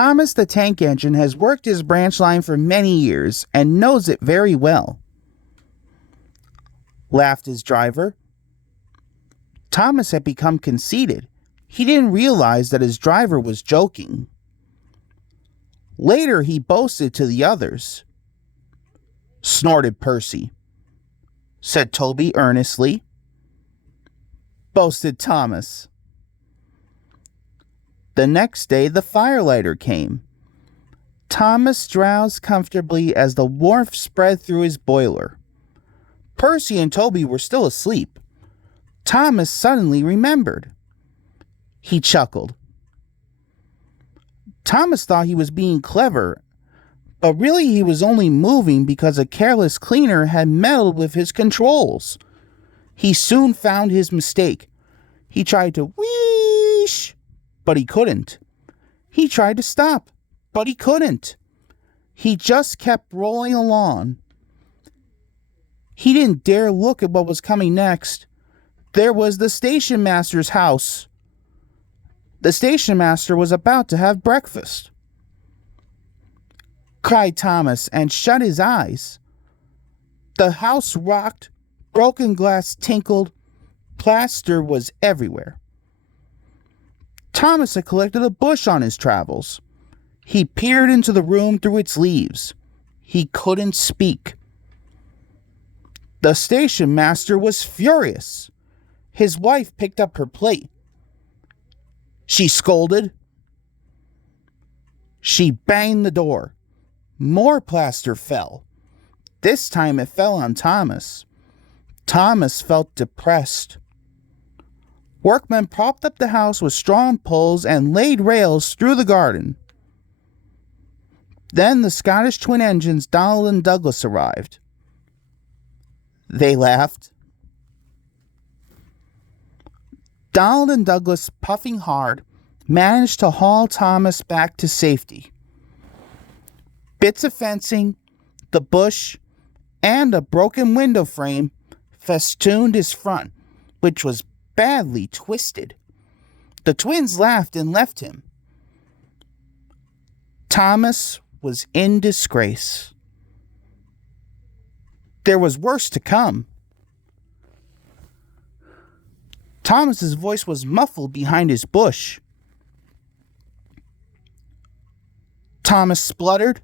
Thomas the tank engine has worked his branch line for many years and knows it very well, laughed his driver. Thomas had become conceited. He didn't realize that his driver was joking. Later, he boasted to the others. Snorted Percy, said Toby earnestly. Boasted Thomas. The next day, the firelighter came. Thomas drowsed comfortably as the warmth spread through his boiler. Percy and Toby were still asleep. Thomas suddenly remembered. He chuckled. Thomas thought he was being clever, but really he was only moving because a careless cleaner had meddled with his controls. He soon found his mistake. He tried to whoosh, but he couldn't. He tried to stop, but he couldn't. He just kept rolling along. He didn't dare look at what was coming next. There was the station master's house. The station master was about to have breakfast. Cried Thomas and shut his eyes. The house rocked, broken glass tinkled, plaster was everywhere. Thomas had collected a bush on his travels. He peered into the room through its leaves. He couldn't speak. The station master was furious. His wife picked up her plate. She scolded. She banged the door. More plaster fell. This time it fell on Thomas. Thomas felt depressed. Workmen propped up the house with strong poles and laid rails through the garden. Then the Scottish twin engines Donald and Douglas arrived. They laughed. Donald and Douglas, puffing hard, managed to haul Thomas back to safety. Bits of fencing, the bush, and a broken window frame festooned his front, which was badly twisted. The twins laughed and left him. Thomas was in disgrace. There was worse to come. Thomas's voice was muffled behind his bush. Thomas spluttered.